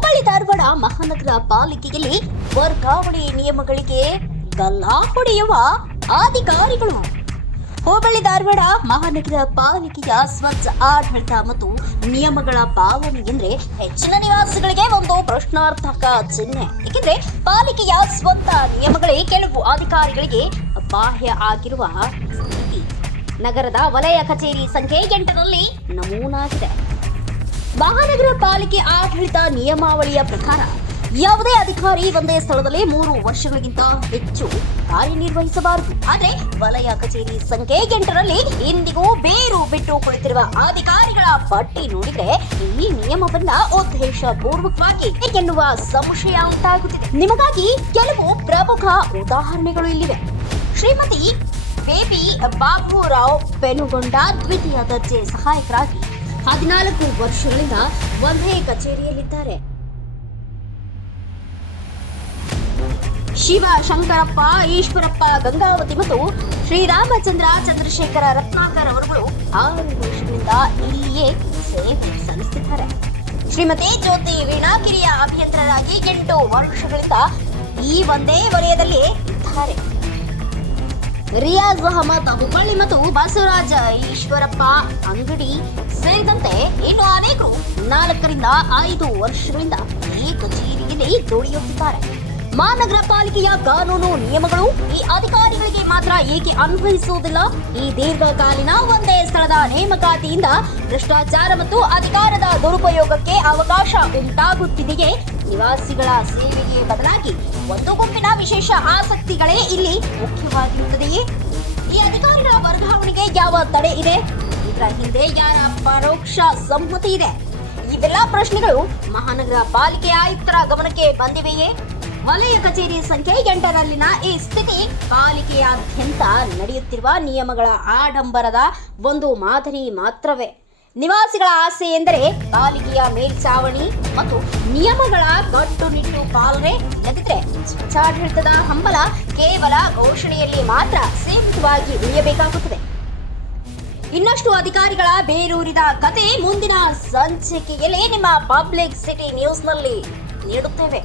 ಧಾರವಾಡ ಮಹಾನಗರ ಪಾಲಿಕೆಯಲ್ಲಿ ವರ್ಗಾವಣೆ ನಿಯಮಗಳಿಗೆ ಗಲ್ಲಾ ಹೊಡೆಯುವ ಅಧಿಕಾರಿಗಳು. ಹುಬ್ಬಳ್ಳಿ ಧಾರವಾಡ ಮಹಾನಗರ ಪಾಲಿಕೆಯ ಸ್ವಚ್ಛ ಆಡಳಿತ ಮತ್ತು ನಿಯಮಗಳ ಪಾಲನೆ ಎಂದ್ರೆ ಹೆಚ್ಚಿನ ನಿವಾಸಿಗಳಿಗೆ ಒಂದು ಪ್ರಶ್ನಾರ್ಥಕ ಚಿಹ್ನೆ. ಏಕೆಂದ್ರೆ ಪಾಲಿಕೆಯ ಸ್ವಂತ ನಿಯಮಗಳೇ ಕೆಲವು ಅಧಿಕಾರಿಗಳಿಗೆ ಬಾಹ್ಯ ಆಗಿರುವ ನಗರದ ವಲಯ ಕಚೇರಿ ಸಂಖ್ಯೆ ಎಂಟರಲ್ಲಿ ನಮೂನಾಗಿದೆ. ಮಹಾನಗರ ಪಾಲಿಕೆ ಆಡಳಿತ ನಿಯಮಾವಳಿಯ ಪ್ರಕಾರ ಯಾವುದೇ ಅಧಿಕಾರಿ ಒಂದೇ ಸ್ಥಳದಲ್ಲಿ ಮೂರು ವರ್ಷಗಳಿಗಿಂತ ಹೆಚ್ಚು ಕಾರ್ಯನಿರ್ವಹಿಸಬಾರದು. ಆದರೆ ವಲಯ ಕಚೇರಿ ಸಂಖ್ಯೆ ಎಂಟರಲ್ಲಿ ಇಂದಿಗೂ ಬೇರು ಬಿಟ್ಟು ಕುಳಿತಿರುವ ಅಧಿಕಾರಿಗಳ ಪಟ್ಟಿ ನೋಡಿದ್ರೆ ಈ ನಿಯಮವನ್ನ ಉದ್ದೇಶಪೂರ್ವಕವಾಗಿ ಎನ್ನುವ ಸಂಶಯ ಉಂಟಾಗುತ್ತಿದೆ. ನಿಮಗಾಗಿ ಕೆಲವು ಪ್ರಮುಖ ಉದಾಹರಣೆಗಳು ಇಲ್ಲಿವೆ. ಶ್ರೀಮತಿ ಬೇಬಿ ಬಾಬುರಾವ್ ಪೆನುಗೊಂಡ ದ್ವಿತೀಯ ದರ್ಜೆ ಸಹಾಯಕರಾಗಿ ಹದಿನಾಲ್ಕು ವರ್ಷಗಳಿಂದ ಒಂದೇ ಕಚೇರಿಯಲ್ಲಿದ್ದಾರೆ. ಶಿವ, ಶಂಕರಪ್ಪ, ಈಶ್ವರಪ್ಪ, ಗಂಗಾವತಿ ಮತ್ತು ಶ್ರೀರಾಮಚಂದ್ರ, ಚಂದ್ರಶೇಖರ, ರತ್ನಾಕರ್ ಅವರುಗಳು ಆರು ವರ್ಷಗಳಿಂದ ಇಲ್ಲಿಯೇ ಸೇವೆ ಸಲ್ಲಿಸಿದ್ದಾರೆ ಶ್ರೀಮತಿ ಜ್ಯೋತಿ ವೀಣಾ ಕಿರಿಯ ಅಭಿಯಂತರರಾಗಿ ಎಂಟು ವರ್ಷಗಳಿಂದ ಈ ಒಂದೇ ವಲಯದಲ್ಲಿ ಇದ್ದಾರೆ. ರಿಯಾಜ್ ಅಹಮದ್ ಹುಬ್ಬಳ್ಳಿ ಮತ್ತು ಬಸವರಾಜ ಈಶ್ವರಪ್ಪ ಅಂಗಡಿ ಸೇರಿದಂತೆ ಇನ್ನು ಅನೇಕರು ನಾಲ್ಕರಿಂದ ಐದು ವರ್ಷಗಳಿಂದ ಈ ಕಚೇರಿಯಲ್ಲಿ ದುಡಿಯುತ್ತಿದ್ದಾರೆ. ಮಹಾನಗರ ಪಾಲಿಕೆಯ ಕಾನೂನು ನಿಯಮಗಳು ಈ ಅಧಿಕಾರಿಗಳಿಗೆ ಮಾತ್ರ ಏಕೆ ಅನ್ವಯಿಸುವುದಿಲ್ಲ? ಈ ದೀರ್ಘಕಾಲೀನ ಒಂದೇ ಸ್ಥಳದ ನೇಮಕಾತಿಯಿಂದ ಭ್ರಷ್ಟಾಚಾರ ಮತ್ತು ಅಧಿಕಾರದ ದುರುಪಯೋಗಕ್ಕೆ ಅವಕಾಶ ಉಂಟಾಗುತ್ತಿದೆಯೇ? ನಿವಾಸಿಗಳ ಸೇವೆಗೆ ಬದಲಾಗಿ ಒಂದು ಗುಂಪಿನ ವಿಶೇಷ ಆಸಕ್ತಿಗಳೇ ಇಲ್ಲಿ ಮುಖ್ಯವಾಗಿರುತ್ತದೆಯೇ? ಈ ಅಧಿಕಾರಿಗಳ ವರ್ಗಾವಣೆಗೆ ಯಾವ ತಡೆ ಇದೆ? ಇದರ ಹಿಂದೆ ಯಾರ ಪರೋಕ್ಷ ಸಮ್ಮತಿ ಇದೆ? ಇವೆಲ್ಲ ಪ್ರಶ್ನೆಗಳು ಮಹಾನಗರ ಪಾಲಿಕೆ ಆಯುಕ್ತರ ಗಮನಕ್ಕೆ ಬಂದಿವೆಯೇ? ವಲಯ ಕಚೇರಿ ಸಂಖ್ಯೆ ಎಂಟರಲ್ಲಿನ ಈ ಸ್ಥಿತಿ ಪಾಲಿಕೆಯಾದ್ಯಂತ ನಡೆಯುತ್ತಿರುವ ನಿಯಮಗಳ ಆಡಂಬರದ ಒಂದು ಮಾದರಿ ಮಾತ್ರವೇ. ನಿವಾಸಿಗಳ ಆಸೆ ಎಂದರೆ ಪಾಲಿಕೆಯ ಮೇಲ್ಚಾವಣಿ ಮತ್ತು ನಿಯಮಗಳ ಕಟ್ಟುನಿಟ್ಟು ಪಾಲನೆ, ಇಲ್ಲದಿದ್ರೆ ಸ್ವಚ್ಛಾಡಳಿತದ ಹಂಬಲ ಕೇವಲ ಘೋಷಣೆಯಲ್ಲಿ ಮಾತ್ರ ಸೀಮಿತವಾಗಿ ಉಳಿಯಬೇಕಾಗುತ್ತದೆ. ಇನ್ನಷ್ಟು ಅಧಿಕಾರಿಗಳ ಬೇರೂರಿದ ಕತೆ ಮುಂದಿನ ಸಂಚಿಕೆಯಲ್ಲಿ ನಿಮ್ಮ ಪಬ್ಲಿಕ್ ಸಿಟಿ ನ್ಯೂಸ್ನಲ್ಲಿ ನೀಡುತ್ತೇವೆ.